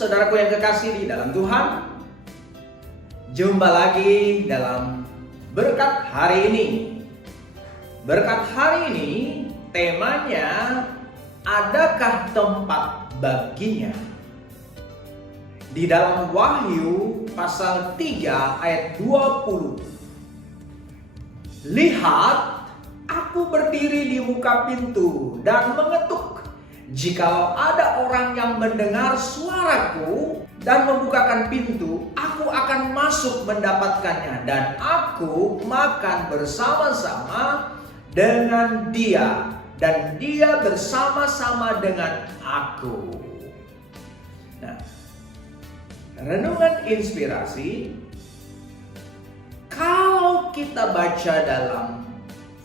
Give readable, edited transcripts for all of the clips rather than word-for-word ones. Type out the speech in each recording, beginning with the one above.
saudaraku yang kekasih di dalam Tuhan. Jumpa lagi dalam berkat hari ini. Berkat hari ini temanya, adakah tempat baginya? Di dalam Wahyu pasal 3 ayat 20. Lihat, aku berdiri di muka pintu dan mengetuk. Jikalau ada orang yang mendengar suaraku dan membukakan pintu, aku akan masuk mendapatkannya dan aku makan bersama-sama dengan dia dan dia bersama-sama dengan aku. Nah, renungan inspirasi, kalau kita baca dalam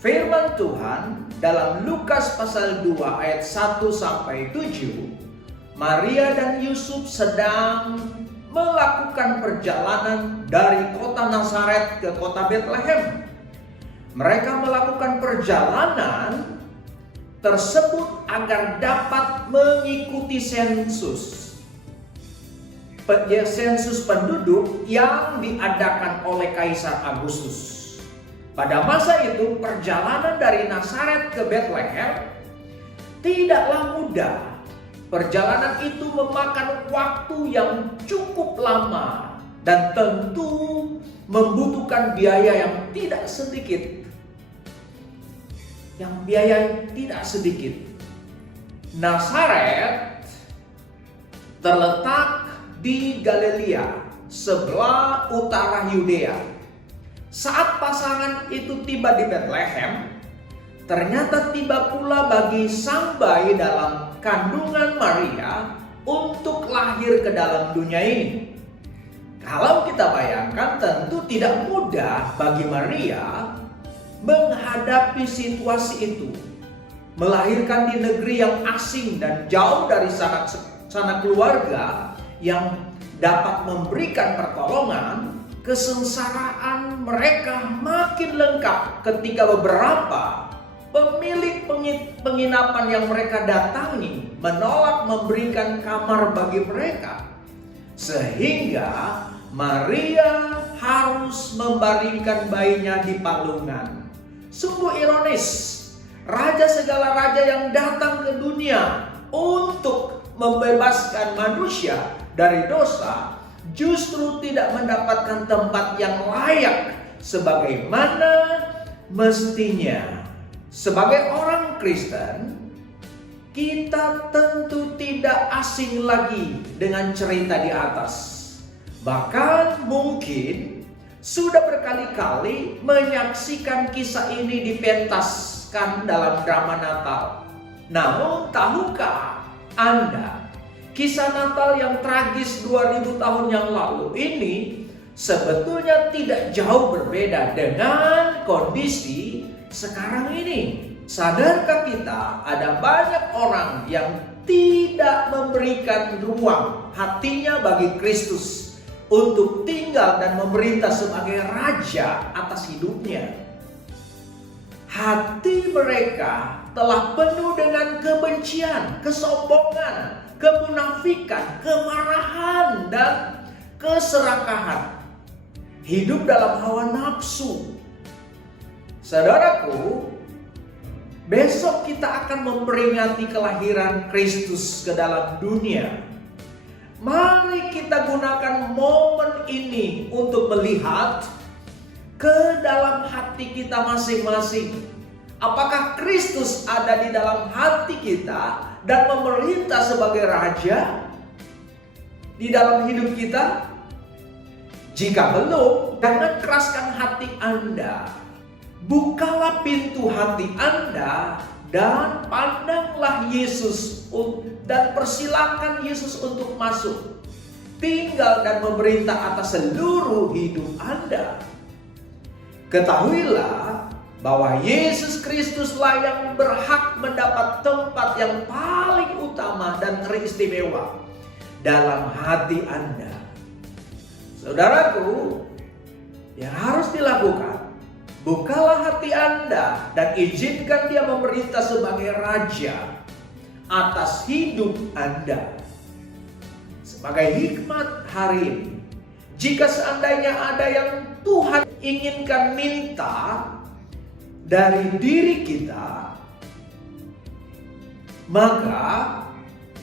firman Tuhan dalam Lukas pasal 2 ayat 1 sampai 7, Maria dan Yusuf sedang melakukan perjalanan dari kota Nazaret ke kota Betlehem. Mereka melakukan perjalanan tersebut agar dapat mengikuti sensus penduduk yang diadakan oleh Kaisar Agustus. Pada masa itu perjalanan dari Nazaret ke Betlehem tidaklah mudah. Perjalanan itu memakan waktu yang cukup lama dan tentu membutuhkan biaya yang tidak sedikit. Nazaret terletak di Galilea, sebelah utara Yudea. Saat pasangan itu tiba di Betlehem, ternyata tiba pula bagi sang bayi dalam kandungan Maria untuk lahir ke dalam dunia ini. Kalau kita bayangkan, tentu tidak mudah bagi Maria menghadapi situasi itu. Melahirkan di negeri yang asing dan jauh dari sanak keluarga yang dapat memberikan pertolongan. Kesengsaraan mereka makin lengkap ketika beberapa pemilik penginapan yang mereka datangi menolak memberikan kamar bagi mereka. Sehingga Maria harus membaringkan bayinya di palungan. Sungguh ironis, raja segala raja yang datang ke dunia untuk membebaskan manusia dari dosa justru tidak mendapatkan tempat yang layak sebagaimana mestinya. Sebagai orang Kristen, kita tentu tidak asing lagi dengan cerita di atas. Bahkan mungkin sudah berkali-kali menyaksikan kisah ini dipentaskan dalam drama Natal. Namun tahukah Anda, kisah Natal yang tragis 2000 tahun yang lalu ini sebetulnya tidak jauh berbeda dengan kondisi sekarang ini. Sadarkah kita ada banyak orang yang tidak memberikan ruang hatinya bagi Kristus untuk tinggal dan memerintah sebagai raja atas hidupnya? Hati mereka telah penuh dengan kebencian, kesombongan, kemunafikan, kemarahan, dan keserakahan. Hidup dalam hawa nafsu. Saudaraku, besok kita akan memperingati kelahiran Kristus ke dalam dunia. Mari kita gunakan momen ini untuk melihat ke dalam hati kita masing-masing. Apakah Kristus ada di dalam hati kita dan memerintah sebagai raja di dalam hidup kita? Jika belum, jangan keraskan hati Anda. Bukalah pintu hati Anda dan pandanglah Yesus dan persilakan Yesus untuk masuk, tinggal dan memerintah atas seluruh hidup Anda. Ketahuilah bahwa Yesus Kristuslah yang berhak mendapat tempat yang paling utama dan teristimewa dalam hati Anda. Saudaraku, yang harus dilakukan, bukalah hati Anda dan izinkan Dia memerintah sebagai raja atas hidup Anda. Sebagai hikmat hari ini, jika seandainya ada yang Tuhan inginkan minta dari diri kita, maka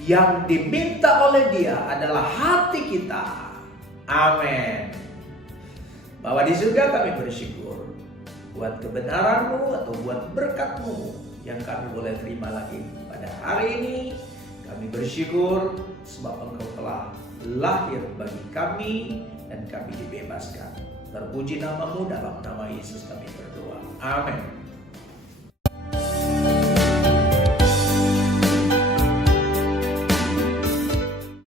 yang diminta oleh Dia adalah hati kita. Amin. Bahwa di surga kami bersyukur buat kebenaran-Mu atau buat berkat-Mu yang kami boleh terima lagi pada hari ini. Kami bersyukur sebab Engkau telah lahir bagi kami dan kami dibebaskan. Terpuji nama-Mu, dalam nama Yesus kami berdoa. Amin.